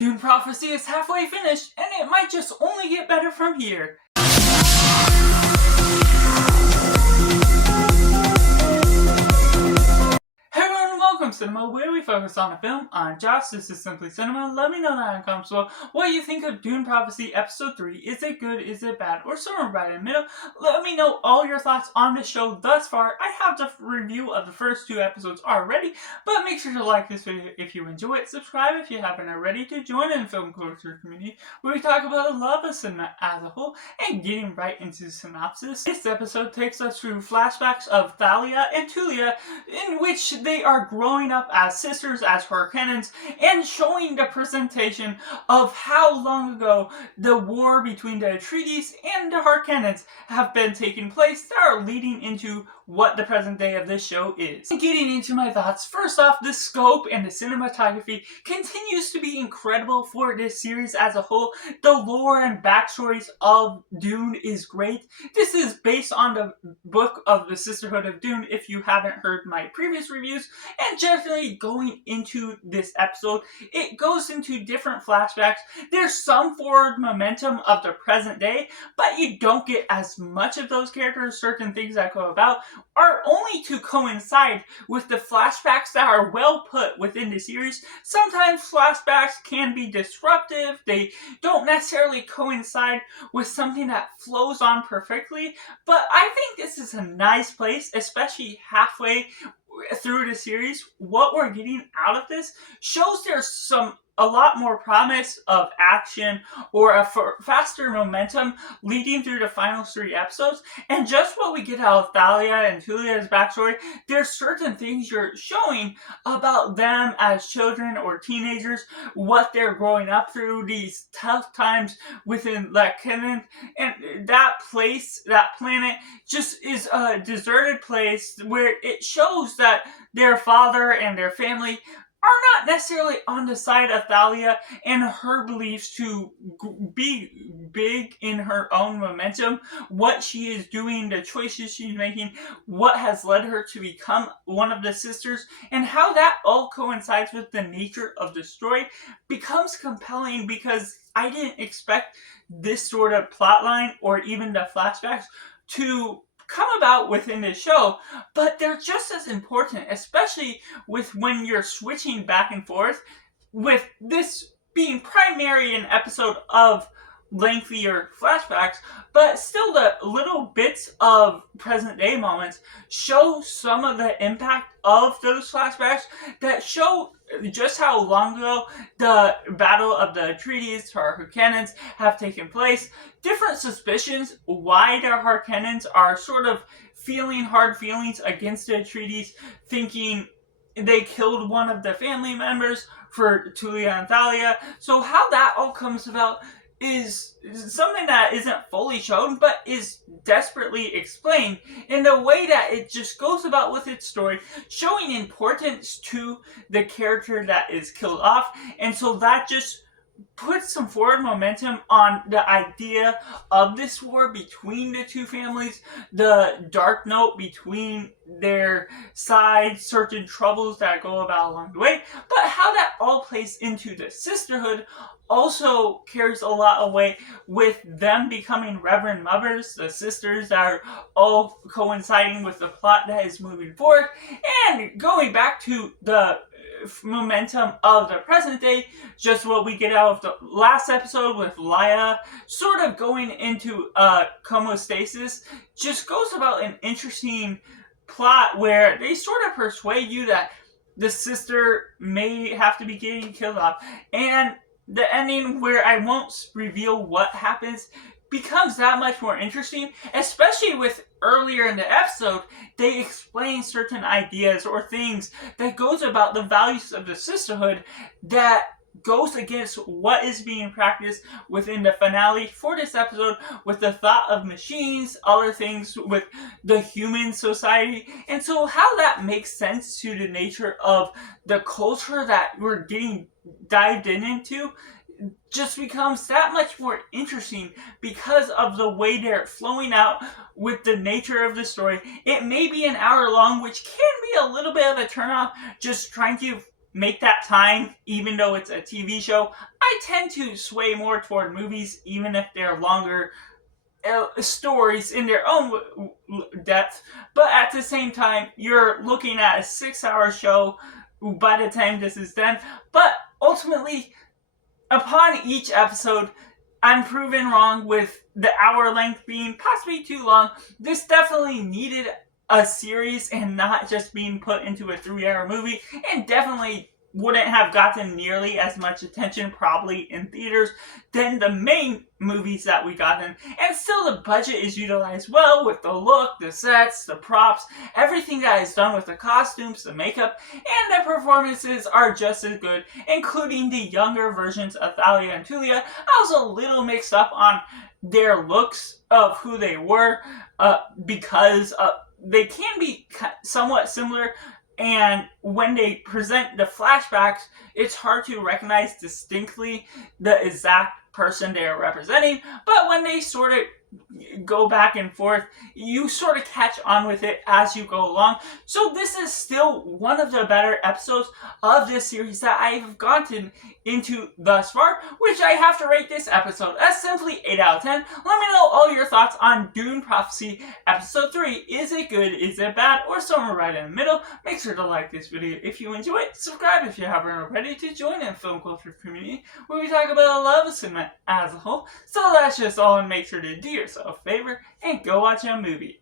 Dune Prophecy is halfway finished, and it might just only get better from here. Hey everyone, welcome to Cinema, where we focus on a film. I'm Josh, this is Simply Cinema. Let me know down in the comments below what you think of Dune Prophecy Episode 3. Is it good, is it bad, or somewhere right in the middle? Let me know all your thoughts on the show thus far. I have the review of the first 2 episodes already, but make sure to like this video if you enjoy it, subscribe if you haven't already to join in the film culture community, where we talk about the love of cinema as a whole, and getting right into the synopsis. This episode takes us through flashbacks of Thalia and Tulia, in which they are growing up as sisters, as Harkonnens, and showing the presentation of how long ago the war between the Atreides and the Harkonnens have been taking place that are leading into what the present day of this show is. Getting into my thoughts, first off, the scope and the cinematography continues to be incredible for this series as a whole. The lore and backstories of Dune is great. This is based on the book of the Sisterhood of Dune, if you haven't heard my previous reviews, and generally going into this episode, it goes into different flashbacks. There's some forward momentum of the present day, but you don't get as much of those characters. Certain things that go about are only to coincide with the flashbacks that are well put within the series. Sometimes flashbacks can be disruptive. They don't necessarily coincide with something that flows on perfectly, but I think this is a nice place, especially halfway through the series. What we're getting out of this shows there's a lot more promise of action or a faster momentum leading through the final 3 episodes. And just what we get out of Thalia and Tulia's backstory, there's certain things you're showing about them as children or teenagers, what they're growing up through, these tough times within Lekinen, and that place, that planet, just is a deserted place where it shows that their father and their family are not necessarily on the side of Thalia and her beliefs to be big in her own momentum, what she is doing, the choices she's making, what has led her to become one of the sisters, and how that all coincides with the nature of the story becomes compelling, because I didn't expect this sort of plotline or even the flashbacks to come about within the show, but they're just as important, especially with when you're switching back and forth, with this being primary an episode of lengthier flashbacks, but still the little bits of present day moments show some of the impact of those flashbacks that show just how long ago the battle of the Atreides to our Harkonnens have taken place. Different suspicions why the Harkonnens are sort of feeling hard feelings against the Atreides, thinking they killed one of the family members for Tulia and Thalia. So how that all comes about is something that isn't fully shown, but is desperately explained in the way that it just goes about with its story, showing importance to the character that is killed off. And so that just puts some forward momentum on the idea of this war between the two families, the dark note between their sides, certain troubles that go about along the way, but how that all plays into the sisterhood also carries a lot of weight with them becoming Reverend Mothers, the sisters that are all coinciding with the plot that is moving forward, and going back to the momentum of the present day, just what we get out of the last episode with Laia sort of going into homeostasis, just goes about an interesting plot where they sort of persuade you that the sister may have to be getting killed off, and the ending, where I won't reveal what happens, becomes that much more interesting, especially with earlier in the episode, they explain certain ideas or things that goes about the values of the sisterhood that goes against what is being practiced within the finale for this episode, with the thought of machines, other things with the human society. And so how that makes sense to the nature of the culture that we're getting dived into just becomes that much more interesting because of the way they're flowing out with the nature of the story. It may be an hour long, which can be a little bit of a turnoff, just trying to make that time, even though it's a TV show. I tend to sway more toward movies, even if they're longer stories in their own depth. But at the same time, you're looking at a 6-hour show by the time this is done. But ultimately, upon each episode, I'm proven wrong with the hour length being possibly too long. This definitely needed a series and not just being put into a 3-hour movie, and definitely wouldn't have gotten nearly as much attention probably in theaters than the main movies that we got in. And still, the budget is utilized well with the look, the sets, the props, everything that is done with the costumes, the makeup, and the performances are just as good, including the younger versions of Thalia and Tulia. I was a little mixed up on their looks of who they were because they can be somewhat similar, and when they present the flashbacks, it's hard to recognize distinctly the exact person they are representing. But when they sort of go back and forth, you sort of catch on with it as you go along. So this is still one of the better episodes of this series that I have gotten into thus far, which I have to rate this episode as simply 8 out of 10. Let me know all your thoughts on Dune Prophecy Episode 3. Is it good? Is it bad? Or somewhere right in the middle? Make sure to like this video if you enjoy it. Subscribe if you haven't already to join in film culture community where we talk about the love of cinema as a whole. So that's just all, and make sure to do yourself a favor and go watch a movie.